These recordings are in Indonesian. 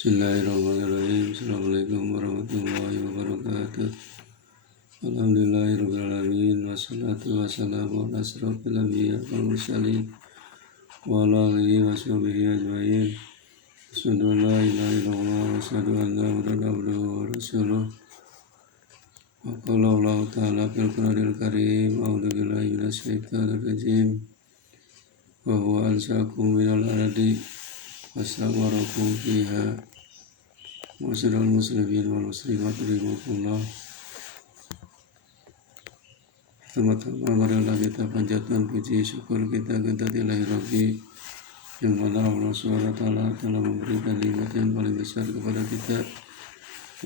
Bismillahirrahmanirrahim. Assalamualaikum warahmatullahi wabarakatuh. Alhamdulillahirabbil alamin wassalatu wassalamu ala asrofil anbiya wal mursalin wa ala alihi washabihi ajmain. Asyhadu an la ilaha illallah wa asyhadu anna Muhammadan abduhu wa rasuluh. Wa qala Allah ta'ala fil Qur'anil Karim, a'udzu billahi minasy syaithanir rajim. Wa huwa ansaakum minal ardi wastamarakum fiha. Masyarul muslimin wal muslimat rahimakumullah. Pertama-tama marilah kita panjatkan puji syukur kita kepada Ilahi Rabbi, yang mana Allah SWT telah memberikan nikmat yang paling besar kepada kita,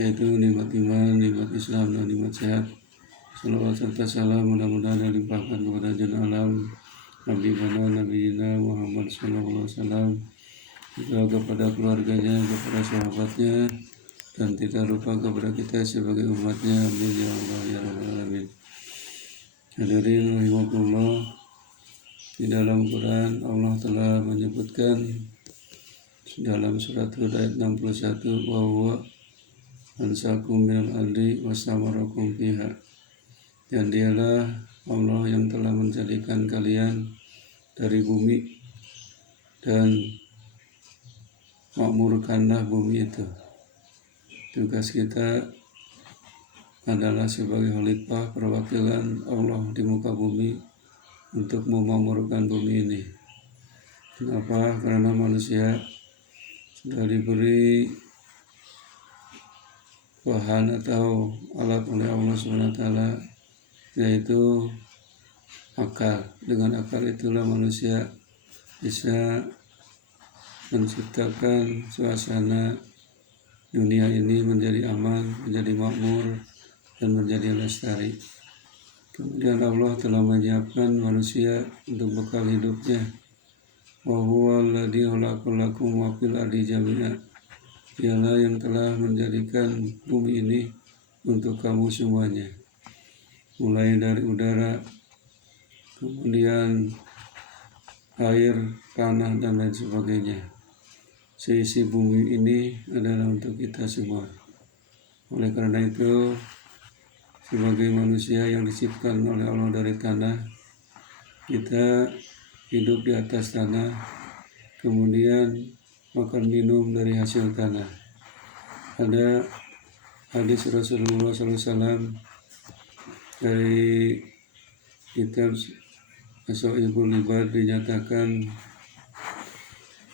yaitu nikmat iman, nikmat Islam, dan nikmat sehat. Salawat serta salam mudah-mudahan dilimpahkan kepada jin alam Nabi Nabiina Muhammad SAW, juga kepada keluarganya, kepada sahabatnya, dan tidak lupa kepada kita sebagai umatnya. Amin ya Allah ya Rabbal alamin. Hadirin rahimakumullah, di dalam Quran Allah telah menyebutkan dalam surat Hud ayat 61, wa huwa ansaakum minal ardi wastamarakum fiha. Dan dialah Allah yang telah menjadikan kalian dari bumi dan makmurkanlah bumi itu. Tugas kita adalah sebagai khalifah, perwakilan Allah di muka bumi, untuk memakmurkan bumi ini. Kenapa? Karena manusia sudah diberi bahan atau alat oleh Allah SWT, yaitu akal. Dengan akal itulah manusia bisa menciptakan suasana dunia ini menjadi aman, menjadi makmur, dan menjadi lestari. Kemudian Allah telah menyiapkan manusia untuk bekal hidupnya. Wa huwa alladzi khalaqakum lakum ma fil ardi jami'a. Dialah yang telah menjadikan bumi ini untuk kamu semuanya, mulai dari udara, kemudian air, tanah, dan lain sebagainya. Seisi bumi ini adalah untuk kita semua. Oleh karena itu, sebagai manusia yang diciptakan oleh Allah dari tanah, kita hidup di atas tanah, kemudian makan minum dari hasil tanah. Ada hadis Rasulullah SAW dari kitab As-Sahihul Ibad, dinyatakan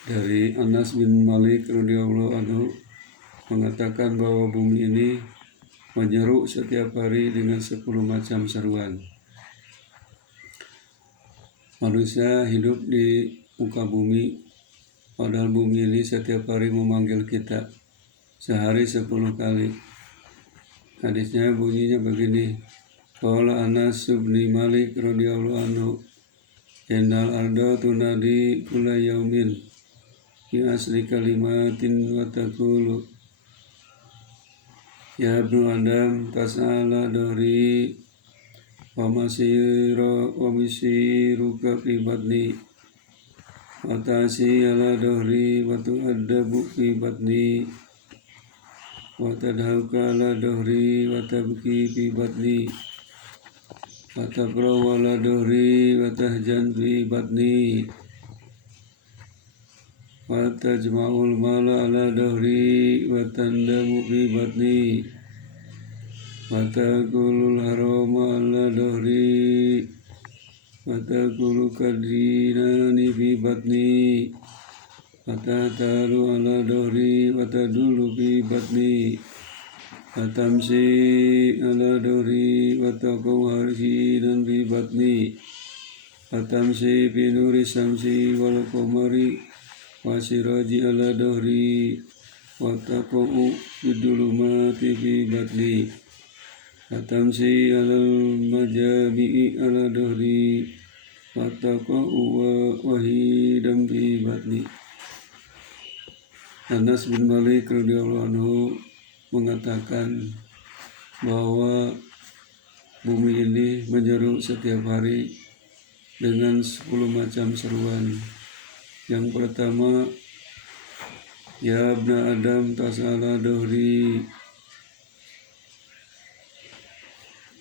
dari Anas bin Malik radhiyallahu anhu mengatakan bahwa bumi ini menyeru setiap hari dengan 10 macam seruan. Manusia hidup di muka bumi, padahal bumi ini setiap hari memanggil kita, sehari 10 kali. Hadisnya bunyinya begini: qala Anas bin Malik radhiyallahu anhu, innal arda tunadi kulla yaumin bi asli kalimatin wa taqulu ya ibnu adam tas'ala dari wa masiruka fi batni wa ta'si ala dahri wa tu'addabu fi batni wa tadhauka ala dahri wa tabki fi batni wa taqraw ala dahri wa tahjan fi batni wa tajma'ul mala ala dahri wa tandamu fi batni wa takulul harama ala dahri wa takulu kadinani fi batni wa tahtalu ala dahri wa tadulu fi batni wa tamsi ala dahri wa taqaw harsinan fi batni wa tamsi fi nuri samsi wal qamari wa siraji ala dahri wa taqa'u bidulumati fi batni wa tamsi alal majami'i ala dahri wa taqa'u wahidan fi batni. Anas bin Malik radhiyallahu anhu mengatakan bahwa bumi ini menyeru setiap hari dengan 10 macam seruan. Yang pertama, Ya abna Adam tas'ala dohri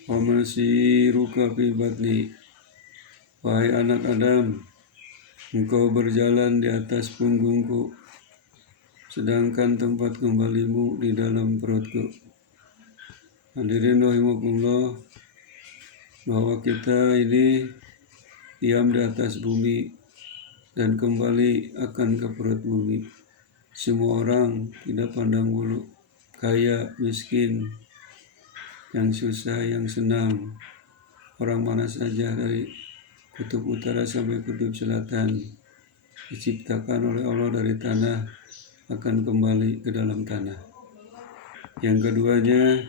wa masiruka fi batni. Wahai anak Adam, engkau berjalan di atas punggungku, sedangkan tempat kembalimu di dalam perutku. Hadirin rahimakumullah, bahwa kita ini diam di atas bumi dan kembali akan ke perut bumi. Semua orang tidak pandang bulu, kaya, miskin, yang susah, yang senang, orang mana saja dari kutub utara sampai kutub selatan diciptakan oleh Allah dari tanah akan kembali ke dalam tanah. Yang keduanya,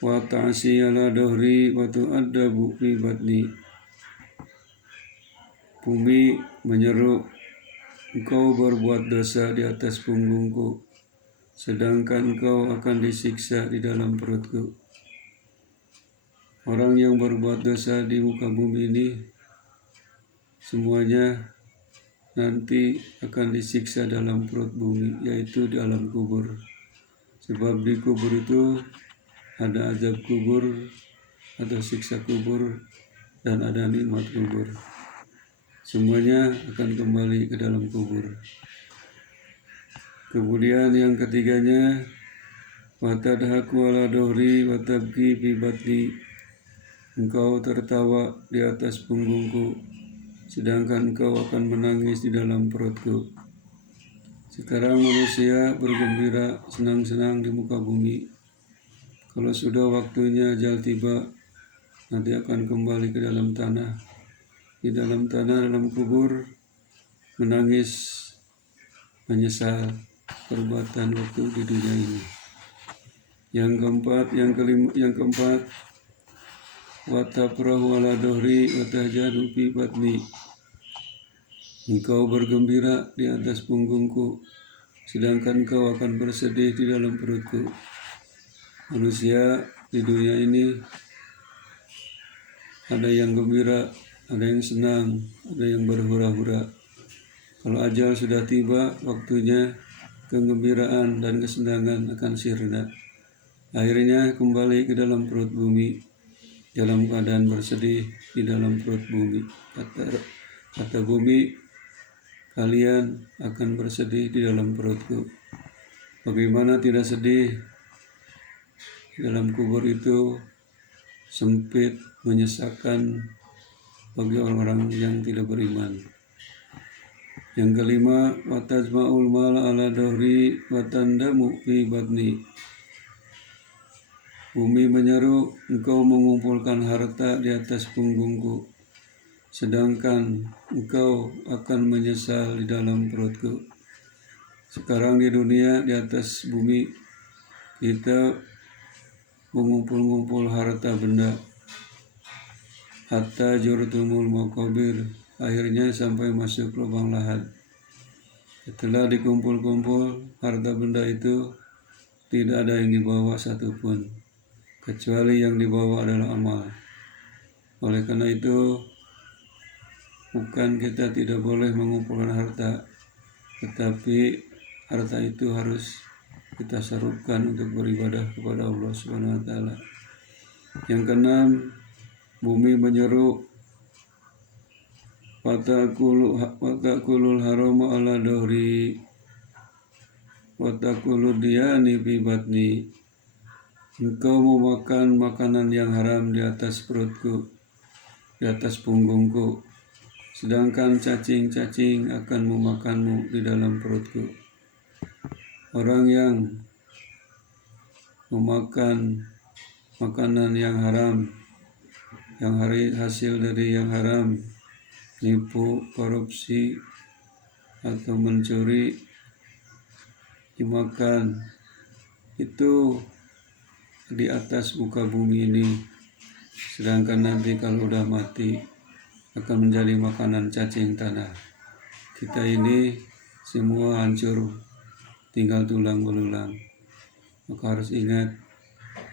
wa ta'si ala dohri wa tu'addabu fi batni. Bumi menyeru, engkau berbuat dosa di atas punggungku, sedangkan engkau akan disiksa di dalam perutku. Orang yang berbuat dosa di muka bumi ini semuanya nanti akan disiksa dalam perut bumi, yaitu di alam kubur. Sebab di kubur itu ada azab kubur atau siksa kubur dan ada nikmat kubur. Semuanya akan kembali ke dalam kubur. Kemudian yang ketiganya, wa tadhaku ala dohri wa tabki fi batni. Engkau tertawa di atas punggungku, sedangkan engkau akan menangis di dalam perutku. Sekarang manusia bergembira, senang-senang di muka bumi. Kalau sudah waktunya ajal tiba, nanti akan kembali ke dalam tanah. Di dalam tanah, dalam kubur, menangis, menyesal perbuatan waktu di dunia ini. Yang keempat, wa tafrahu ala dohri wa tahjanu fi batni. Engkau bergembira di atas punggungku, sedangkan engkau akan bersedih di dalam perutku. Manusia di dunia ini ada yang gembira, ada yang senang, ada yang berhura-hura. Kalau ajal sudah tiba, waktunya kegembiraan dan kesenangan akan sirna. Akhirnya kembali ke dalam perut bumi, dalam keadaan bersedih di dalam perut bumi. Kata bumi, kalian akan bersedih di dalam perutku. Bagaimana tidak sedih? Dalam kubur itu sempit, menyesakkan bagi orang-orang yang tidak beriman. Yang kelima, wa tajma'ul mala ala dohri wa tandamu fi batni. Bumi menyeru, engkau mengumpulkan harta di atas punggungku, sedangkan engkau akan menyesal di dalam perutku. Sekarang di dunia, di atas bumi, kita mengumpul-ngumpul harta benda, hatta jurtumul maqabir, akhirnya sampai masuk lubang lahat. Setelah dikumpul-kumpul harta benda itu, tidak ada yang dibawa satupun, kecuali yang dibawa adalah amal. Oleh karena itu, bukan kita tidak boleh mengumpulkan harta, tetapi harta itu harus kita sarupkan untuk beribadah kepada Allah Subhanahu wa taala. Yang keenam, bumi menyeru, watakulul harama ala dohri watakulud diyani fi batni. Engkau memakan makanan yang haram di atas perutku, di atas punggungku, sedangkan cacing-cacing akan memakanmu di dalam perutku. Orang yang memakan makanan yang haram, yang hasil dari yang haram, nipu, korupsi, atau mencuri, dimakan, itu di atas muka bumi ini. Sedangkan nanti kalau udah mati akan menjadi makanan cacing tanah. Kita ini semua hancur, tinggal tulang belulang. Maka harus ingat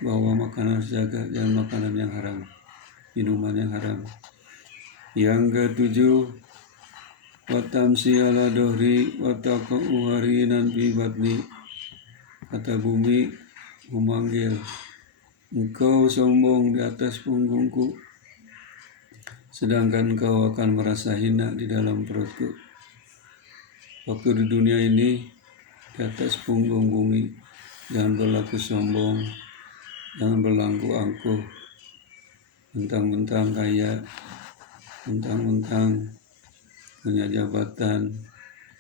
bahwa makanan harus jaga, jangan makanan yang haram, minuman yang haram. Yang ketujuh, wa tamsi ala dohri wa taqa'u harinan fi batni. Kata bumi memanggil, engkau sombong di atas punggungku, sedangkan kau akan merasa hina di dalam perutku. Waktu di dunia ini, di atas punggung bumi, jangan berlaku sombong, jangan berlaku angkuh, mentang-mentang kaya, mentang-mentang punya jabatan,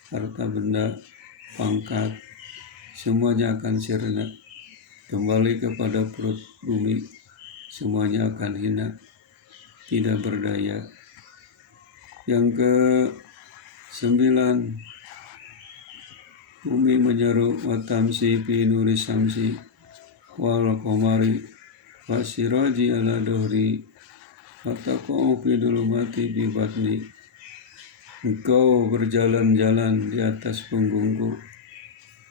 harta benda, pangkat, semuanya akan sirna. Kembali kepada perut bumi, semuanya akan hina, tidak berdaya. Yang ke-9, bumi menyeru, watamsi fi nuri samsi wal qamari wasiraji ala dohri wataqa'u fi dulumati bi batni. Engkau berjalan-jalan di atas punggungku,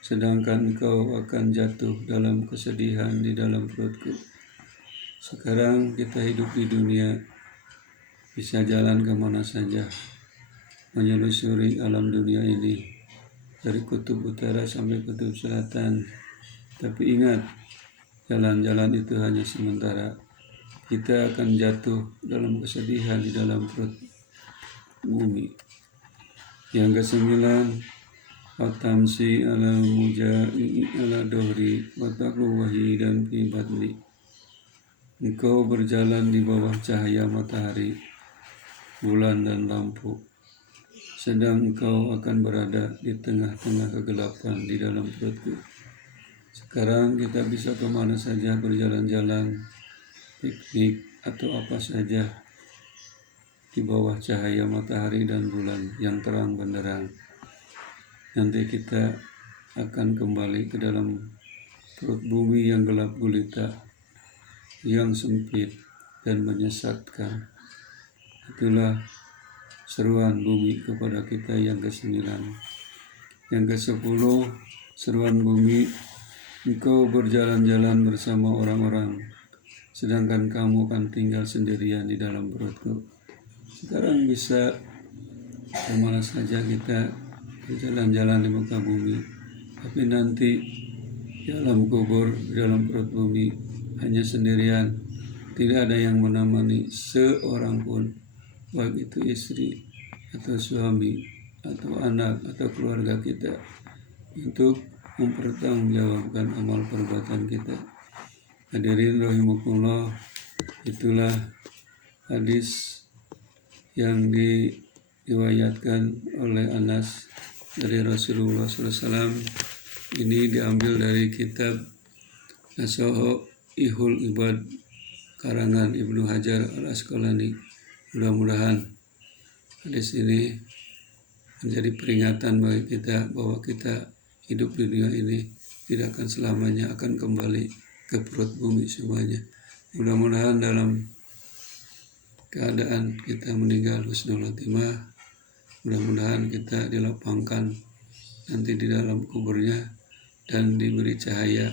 sedangkan engkau akan jatuh dalam kesedihan di dalam perutku. Sekarang kita hidup di dunia, bisa jalan kemana saja, menyelusuri alam dunia ini, dari kutub utara sampai kutub selatan. Tapi ingat, jalan-jalan itu hanya sementara. Kita akan jatuh dalam kesedihan di dalam perut bumi. Yang ke-9, watamsi ala muja'i ala dohri wataku wahidan fi batni. Engkau berjalan di bawah cahaya matahari, bulan dan lampu, sedang engkau akan berada di tengah-tengah kegelapan di dalam perutku. Sekarang kita bisa kemana saja berjalan-jalan, piknik atau apa saja di bawah cahaya matahari dan bulan yang terang benderang. Nanti kita akan kembali ke dalam perut bumi yang gelap gulita, yang sempit dan menyesatkan. Itulah seruan bumi kepada kita yang ke-9. Yang ke-10, seruan bumi, engkau berjalan-jalan bersama orang-orang, sedangkan kamu akan tinggal sendirian di dalam perutku. Sekarang bisa kemana saja kita berjalan-jalan di muka bumi, tapi nanti dalam kubur, dalam perut bumi, hanya sendirian, tidak ada yang menemani seorang pun, baik itu istri atau suami atau anak atau keluarga kita, untuk mempertanggungjawabkan amal perbuatan kita. Hadirin rahimakumullah, itulah hadis yang diriwayatkan oleh Anas dari Rasulullah SAW. Ini diambil dari kitab Nasaihul Ibad karangan Ibnu Hajar Al-Asqalani. Mudah-mudahan hadis ini menjadi peringatan bagi kita bahwa kita hidup di dunia ini tidak akan selamanya, akan kembali ke perut bumi semuanya. Mudah-mudahan dalam keadaan kita meninggal husnul khotimah, mudah-mudahan kita dilapangkan nanti di dalam kuburnya dan diberi cahaya.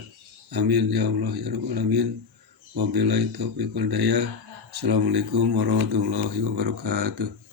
Amin ya Allah ya Rabbal alamin. Wabillahi taufiq wal hidayah. Assalamualaikum warahmatullahi wabarakatuh.